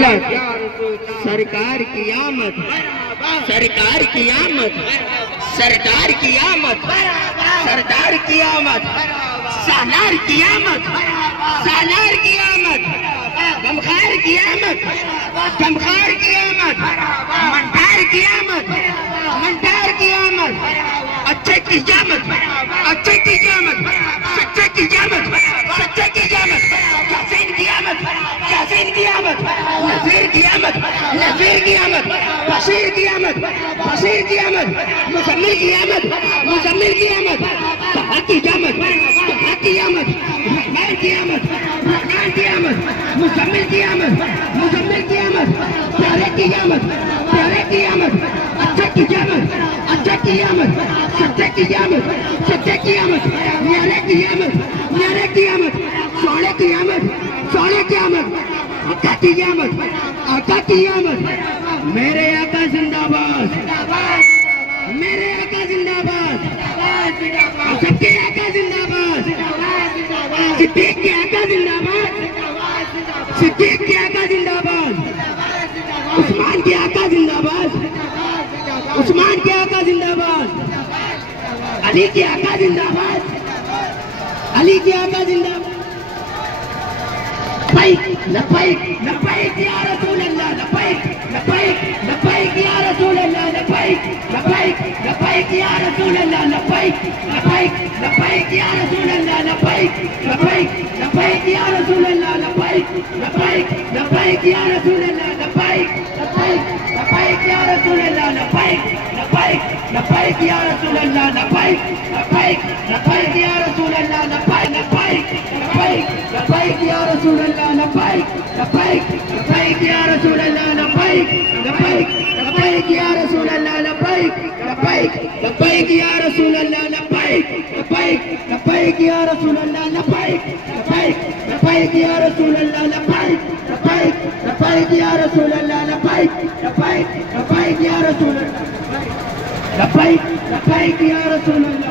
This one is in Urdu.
سرکار کی آمد، سرکار کی آمد، سرکار کی آمد، سردار کی آمد، سالار کی آمد، سالار کی آمد، غمخوار کی آمد، غمخوار کی آمد، منٹار کی آمد، منٹار کی آمد، اچھے کی جامد، اچھے کی جامد، سچے کی جامد، سچے کی جامد، یاسین کی آمد، یاسین کی آمد، نذیر کی آمد، نذیر کی آمد، بشیر کی آمد، بشیر کی آمد، مزمل کی آمد، مزمل کی آمد، طہا کی آمد، طہا کی آمد، رحمان کی آمد، رحمان کی آمد، مزمل کی آمد، مزمل کی آمد، پیارے کی آمد، پیارے کی آمد، اچھے کی آمد، اچھے کی آمد، سچے کی آمد، سچے کی آمد، نیارے کی آمد، نیارے کی آمد، سوڑے کی آمد، سوڑے کی آمد، آقا کی آمد، آقا کی آمد، میرے آقا زندہ باد، میرے آقا زندہ باد، سب کے آقا زندہ باد، صدیق کے آقا زندہ باد، صدیق کے آقا زندہ باد، عثمان کے آقا زندہ باد، عثمان کے آقا زندہ باد، علی کے آقا زندہ باد، علی کے آقا زندہ باد، لبیک لبیک لبیک یا رسول اللہ، لبیک لبیک لبیک یا رسول اللہ، لبیک لبیک لبیک یا رسول اللہ، لبیک لبیک لبیک یا رسول اللہ، لبیک لبیک لبیک یا رسول اللہ، لبیک لبیک لبیک یا رسول اللہ، لبیک لبیک لبیک یا رسول اللہ، لبیک لبیک لبیک یا رسول اللہ، لبیک لبیک لبیک یا رسول اللہ، لبیک لبیک لبیک لبیک یا رسول اللہ، لبیک لبیک لبیک یا رسول اللہ، لبیک لبیک لبیک یا رسول اللہ، لبیک لبیک لبیک یا رسول اللہ، لبیک لبیک لبیک یا رسول اللہ، لبیک لبیک لبیک یا رسول اللہ، لبیک لبیک لبیک یا رسول اللہ، لبیک لبیک لبیک یا رسول اللہ، لبیک لبیک یا رسول اللہ۔